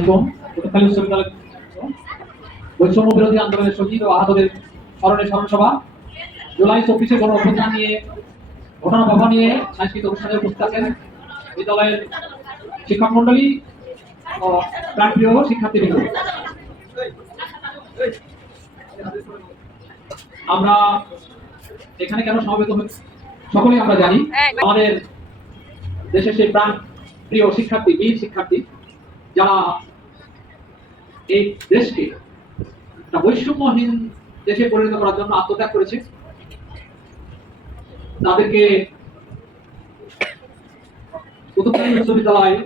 আলাইকুম। কোতোয়ালি বিশ্ববিদ্যালয় বৈষম্য বিরোধী আন্দোলনের শহীদ ও আহতদের স্মরণে স্মরণ সভা, জুলাই 24-এ গণ অভ্যুত্থান নিয়ে ঘটনা প্রবাহ নিয়ে সাংস্কৃতিক অনুষ্ঠানে উপস্থিত আছেন বিদ্যালয়ের শিক্ষক মন্ডলী ও প্রাণপ্রিয় শিক্ষার্থীবৃন্দ। আমরা এখানে কেন সমবেত হয়েছি সকলেই আমরা জানি। আমাদের দেশের সেই প্রাণ প্রিয় শিক্ষার্থী, বীর শিক্ষার্থী, যারা এই দেশকে একটা বৈষম্যহীন দেশে পরিণত করার জন্য আত্মত্যাগ করেছে, তাদেরকে কোতোয়ালি বিশ্ববিদ্যালয়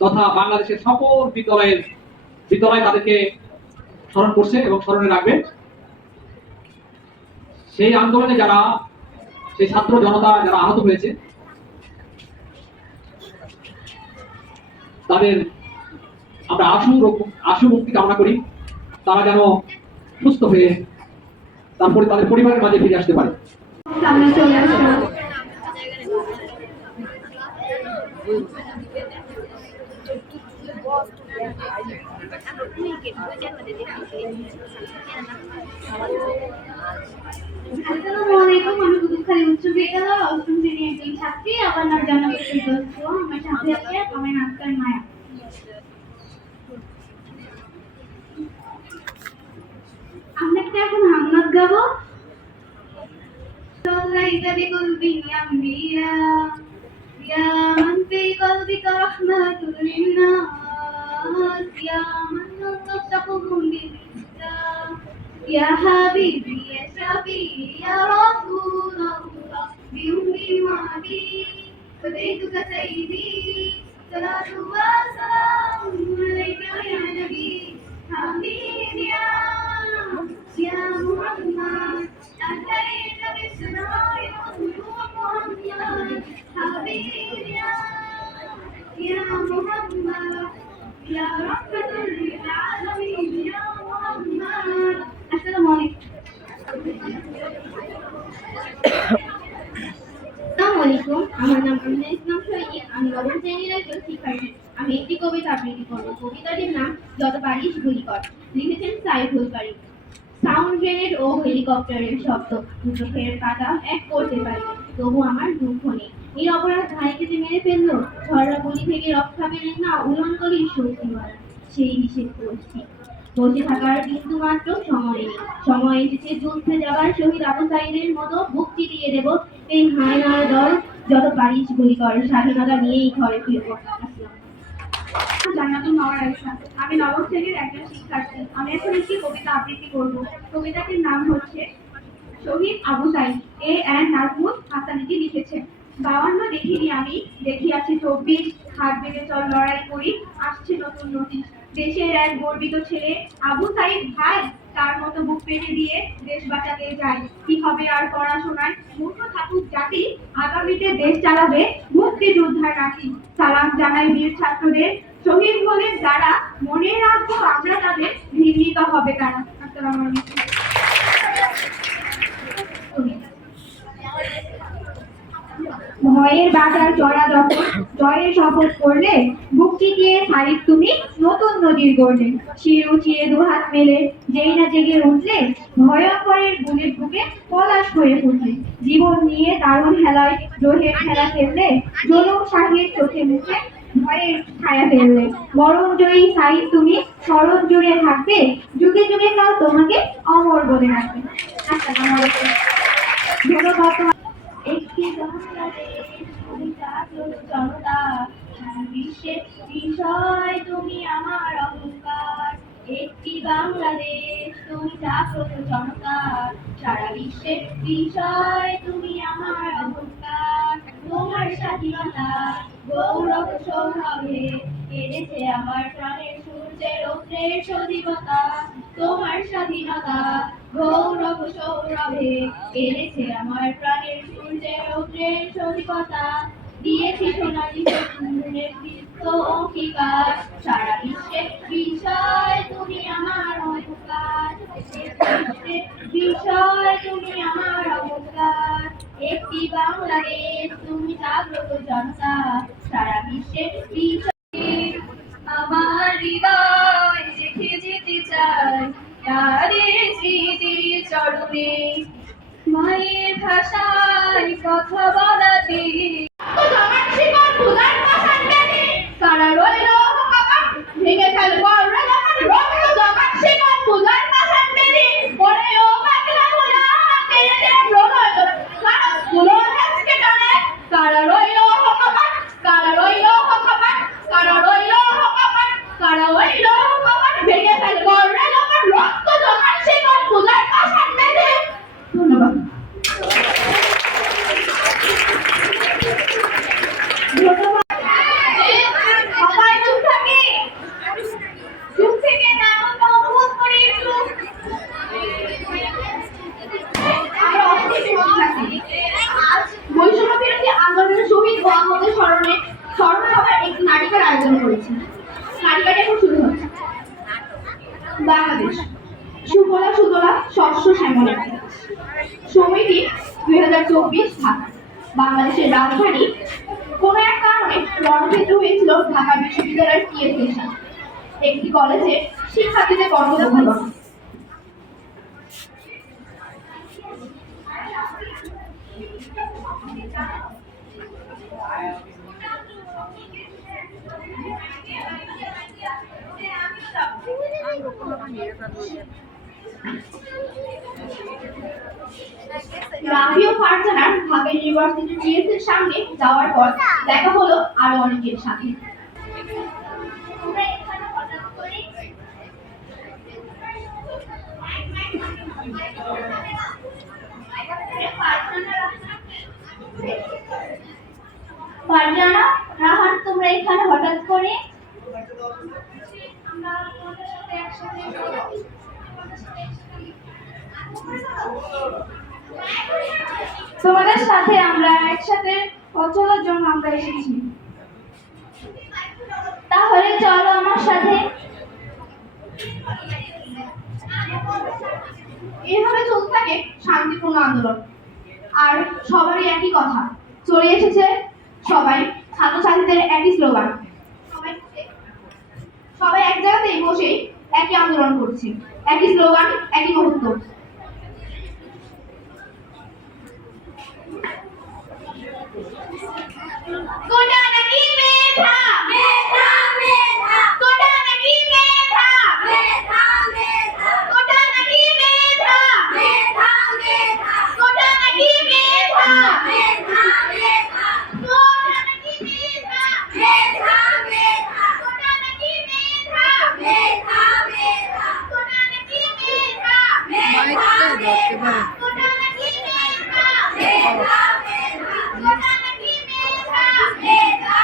তথা বাংলাদেশের সকল বিদ্যালয় তাদেরকে স্মরণ করছে এবং স্মরণে রাখবে। সেই আন্দোলনে যারা, সেই ছাত্র জনতা যারা আহত হয়েছে, তাদের আমরা আশু মুক্তি কামনা করি। তারা যেন সুস্থ হয়ে তারপরে তাদের পরিবারের মাঝে ফিরে আসতে পারে। আসসালামু আলাইকুম। আমি কোতোয়ালি উচ্চ বিদ্যালয় অষ্টম শ্রেণীর একজন ছাত্রী। আমার নাম জান্নাতুল দোস্ত। আমার সাথে আছে আমার নাম মায়া। আমরা কি এখন হামনাত গাবো? صليت بقلبي أنبياء يا من في قلبك رحمة للناس يا من نطقه بالإسلام يا حبيبي يا شفيعي يا رسول الله بأمي وأبي فديتك سيدي صلاة وسلام عليك يا نبي حبيبي يا محمد أتيت بالسراء والنور محمد حبيبي يا محمد يا رحمة للعالمين يا محمد. السلام عليكم. আসসালামু আলাইকুম। আমার নাম আমিনা ইসলাম শহীদ। আমি নবম শ্রেণীর একজন শিক্ষার্থী। আমি একটি কবিতা আবৃত্তি করব। কবিতাটির নাম যত পারিস গুলি কর। লিখেছেন সাইফুল কারীম। সাউন্ড গ্রেনেড ও হেলিকপ্টারের শব্দ দুটো ফের কাটা এক করতে পারি, তবু আমার দুঃখ নেই। এই অপরাধ ভাইকে যে মেরে ফেললো, ঝড়া গুলি থেকে রক্ষা পেলেন না উলঙ্করী শক্তিওয়ালা সেই বিশেষ গোষ্ঠী। বসে থাকার বিন্দু মাত্র সময় নেই। সময় এসেছে যুদ্ধে যাবার শহীদ আবু সাঈদের মতো বুক চিতিয়ে দেব এই হায়নার দল। যত পারিস গুলি কর, স্বাধীনতা নিয়েই ঘরে ফিরবো। জান্নাতুল মাওয়ার আয়েশা। আমি নবম শ্রেণীর একজন শিক্ষার্থী। আমি এখন একটি কবিতা আবৃত্তি করব। কবিতাটির নাম হচ্ছে শহীদ আবু সাঈদ। এ.এন. নাজমুল হাসানীজি লিখেছেন। 52 দেখিনি আমি, দেখিয়াছি 24। হাত বেঁধে চল লড়াই করি, আসছে নতুন নোটিশ। দেশের এক গর্বিত ছেলে আবু সাঈদ ভাই, তার মতো বুক পেতে দিয়ে দেশ বাঁচাতে যায়। কি হবে আর পড়াশোনায়, মূর্খ থাকুক জাতি, আগামীতে দেশ চালাবে মুক্তিযোদ্ধার নাতি। সালাম জানাই বীর ছাত্রদের, শহীদ হলেন যারা, মনে রাখবো আমরা তাদের, ঘৃণিত হবে তারা। আসসালামু আলাইকুম। ভয়ের বাজার চড়া যখন জয়ের শপথ করলে, বুক চিতিয়ে সাইদ তুমি নতুন নদীর গড়লে। শির উঁচিয়ে দুহাত মেলে যেই না জেগে উঠলে, ভয়ঙ্করের বুলেট বুকে পলাশ হয়ে ফুটলে। জীবন নিয়ে দারুণ হেলায় জোহের খেলা খেললে, জনম শাহের চোখে মুখে ভয়ের ছায়া ফেললে। মরণ জয়ী সাইদ তুমি স্মরণ জুড়ে থাকবে, যুগে যুগে কাল তোমাকে অমর বলে রাখবে। আসসালামু আলাইকুম। ধন্যবাদ। একটি বাংলাদেশ তুমি জাগ্রত জনতা, বিশ্বের বিষয় তুমি আমার অহংকার। একটি বাংলাদেশ তুমি জাগ্রত জনতা, সারা বিশ্বের বিষয় তুমি আমার অহংকার। তোমার স্বাধীনতা গৌরব সৌরভে এনেছে আমার প্রাণের সূর্যের রৌদ্রের সজীবতা। তোমার স্বাধীনতা গৌরব সৌরভে এনেছে আমার প্রাণের সূর্যের রৌদ্রের সজীবতা। দিয়েছি সোনালী নেতৃত্ব অঙ্গীকার, সারা বিশ্বের বিষয় তুমি আমার অহংকার। বিষয় তুমি আমার অহংকার। একটি বাংলাদেশ তুমি জাগ্রত জনতা, সারা বিশ্বের বিষয় আমার হৃদয় রেখে যেতে চাই তাদের স্মৃতির চরণে মায়ের ভাষায় কথা বলাতে কারা রইল ভেঙে ফেলবো রইল জমাট শিকল পূজার পাশান বেদি পরে ও পাগলা মুলা মেরে দে রইল কারা গুলো হেসকে টানে কারা রইল হকমান কারা রইল হকমান কারা রইল হকমান কারা রইল হকমান ভেঙে ফেলবো রইল রক্ত জমাট শিকল পূজার পাশান বেদি। ধন্যবাদ। সবাই চুপ থাকে, চুপ থেকে নামটা অনুভব করে একটু আমরা অবশ্যই চুপ থাকি। আজ বৈষম্য বিরোধী আন্দোলনের শহীদ ও আহতদের স্মরণে স্মরণসভার একটি নাটিকার আয়োজন করেছি। নাটিকাটি এখন শুরু হচ্ছে। বাংলাদেশ সুফলা সুজলা শস্য শ্যামলা সমিতি 2024 ঢাকা। বাংলাদেশের রাজধানী কোন এক কারণে রণক্ষেত্র হয়েছিল ঢাকা বিশ্ববিদ্যালয়ের টিএসসির সাথে একটি কলেজে শিক্ষার্থীদের কর্মবহুল। রাফি ও ফারজানার ঢাকা ইউনিভার্সিটি টিএসসির সামনে যাওয়ার পর দেখা হলো আরো অনেকের সাথে। ফারজানা, রাহান, তোমরা এখানে হঠাৎ করে? তোমাদের সাথে আমরা একসাথে চলার জন্য আমরা এসেছি। তাহলে চলো আমার সাথে। এভাবে চলতে থাকে শান্তিপূর্ণ আন্দোলন। আর সবারই একই কথা, চলে এসেছে সবাই ছাত্রছাত্রীদের একই স্লোগান। সবাই এক জায়গাতেই বসে একই আন্দোলন করছে, একই স্লোগান, একই মুহূর্ত। কোটা নাকি মেধা মেধা মেধা কোটা নাকি মেধা মেধা মেধা কোটা নাকি মেধা মেধা মেধা কোটা নাকি মেধা মেধা মেধা কোটা নাকি মেধা মেধা মেধা কোটা নাকি মেধা মেধা মেধা কোটা নাকি মেধা মেধা মেধা কোটা নাকি মেধা মেধা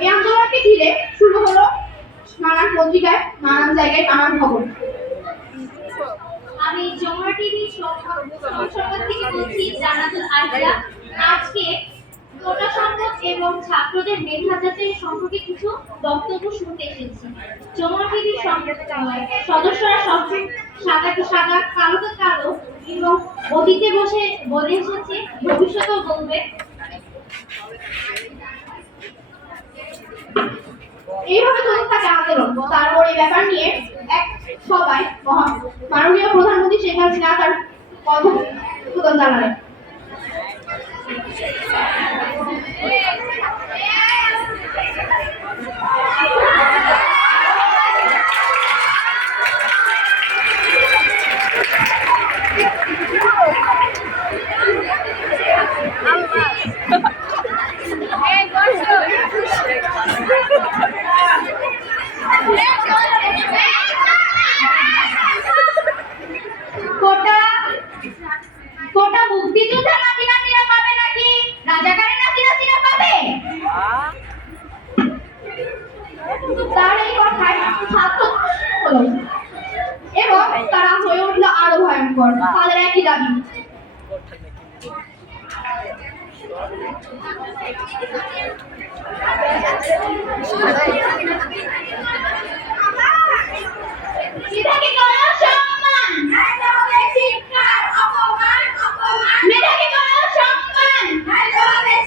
এই আন্দোলনকে ঘিরে শুরু হলো নানান পত্রিকায়, নানান জায়গায়, নানান খবর। আমি যমুনা টিভি সংবাদ থেকে বলছি জান্নাতুল আরিফা। আজকে কোটা সংকট এবং ছাত্রদের মেধা যাচাই সম্পর্কে কিছু বক্তব্য শুনতে এসেছি। যমুনা টিভির সদস্যরা সবসময় সাদাকে সাদা, কালোকে কালো এবং অতীতে বসে বলে এসেছে, ভবিষ্যতেও বলবে। এইভাবে চলতে থাকে আন্দোলন। তারপর এই ব্যাপার নিয়ে সবাই মাননীয় প্রধানমন্ত্রী শেখ হাসিনা তার কথা জানালেন। কোটা মুক্তিযোদ্ধা নাতি নাতিরা পাবে নাকি রাজাকারের নাতি নাতিরা পাবে? তার এই কথায় ছাত্র হলো এবং তারা হয়ে উঠলো আরো ভয়ঙ্কর। তাদের একই দাবি, মেধাকে করো সম্মান, শিক্ষার অপমান অপমান, মেধাকে করো সম্মান,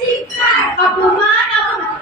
শিক্ষার অপমান অপমান।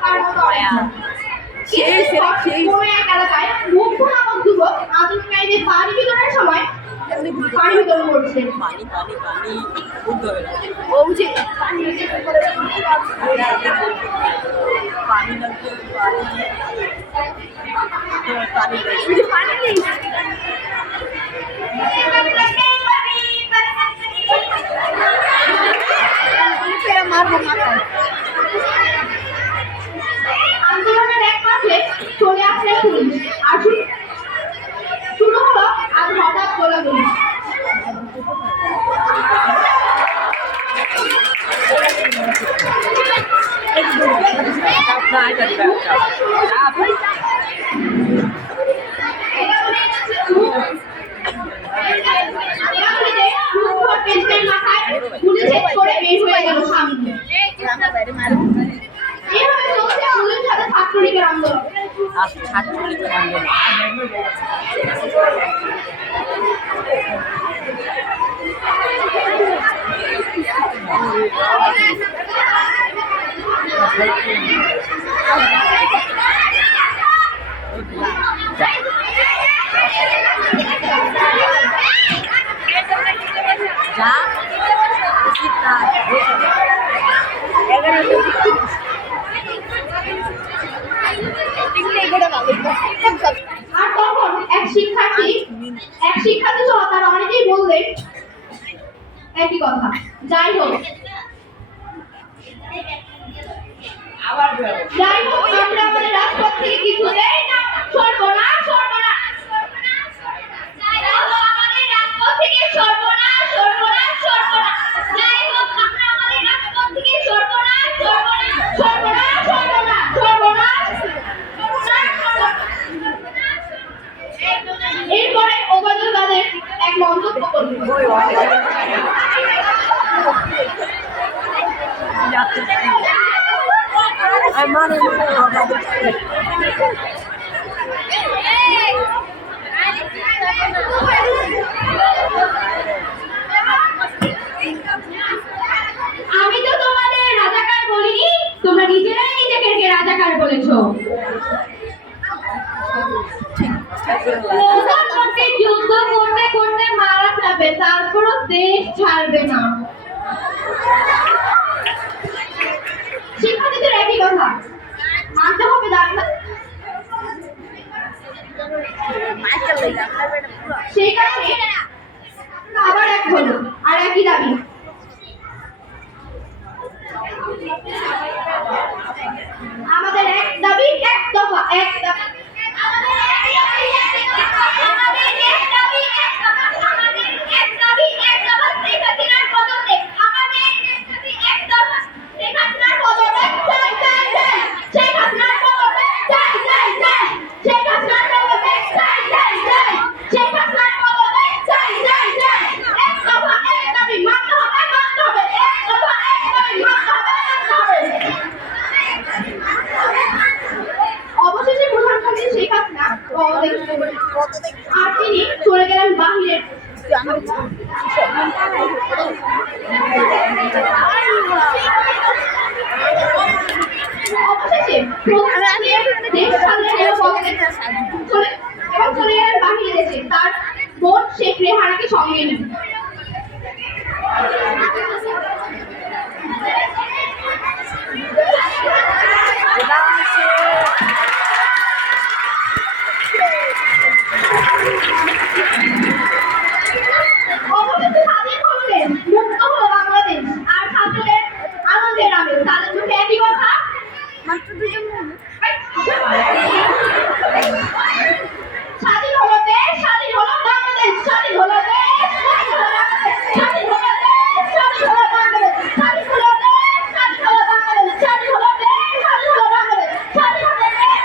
তার মতো অনেক। কোনো এক এলাকায় মুগ্ধ নামক যুবক আন্দোলনকারীদের পানি বিতরণের সময় পানি বিতরণ করছে। পানি পানি পানি বুদ্ধ হয়ে গেল। ও যে পানি লাগবে পানি পানি পানি নেই মারবো মাথায়। আন্দোলনের এক মাঝে চলে আসলে পুলিশ আর শুরু হলো আজ হঠাৎ গোলাগুলি। পুলিশের করে বের হয়ে গেল সামনে। এইভাবে চলছে পুলিশ সাথে ছাত্রলীগের আন্দোলন। যা আর তখন এক শিক্ষার্থী সহ তারা অনেকেই বললেন একই কথা। যাই হোক আমরা আমাদের রাজপথ থেকে কিছুতেই না সরবো না আমাদের রাজপথ থেকে সরবো না। যাই হোক আমরা আমাদের রাজপথ থেকে সরবো না। এরপরে ওবায়দুল কাদের এক মন্তব্য করলেন। আমি তো তোমাদের রাজাকার বলিনি, তোমরা নিজেরাই নিজেকে রাজাকার বলেছো। যুদ্ধ করতে করতে মারা যাবে, তারপরও দেশ ছাড়বে না। শিক্ষার্থীদের একই কথা মানতে হবে। সেই কারণে আবার এক হলো আর একই দাবি। আমাদের এক দাবি এক দফা এক দাবি। অবশেষে প্রধানমন্ত্রী শেখ হাসিনা আর তিনি চলে গেলেন বাহিরের। অবশেষে চলে গেলেন বাহিরে দেশে, তার বোন শেখ রেহানাকে সঙ্গে নিয়ে। অবশেষে স্বাধীন হলেন, মুক্ত হলো বাংলাদেশ। আর ছাত্রদের আনন্দের নামে তাদের মুখে একই কথা, স্বাধীন হলো দেশ, স্বাধীন হলো বাংলাদেশ, স্বাধীন হলো দেশ, স্বাধীন হলো বাংলাদেশ, স্বাধীন হলো দেশ, স্বাধীন হলো বাংলাদেশ, স্বাধীন হলো দেশ, স্বাধীন হলো বাংলাদেশ, স্বাধীন হলো দেশ, স্বাধীন হলো বাংলাদেশ, স্বাধীন হলো দেশ।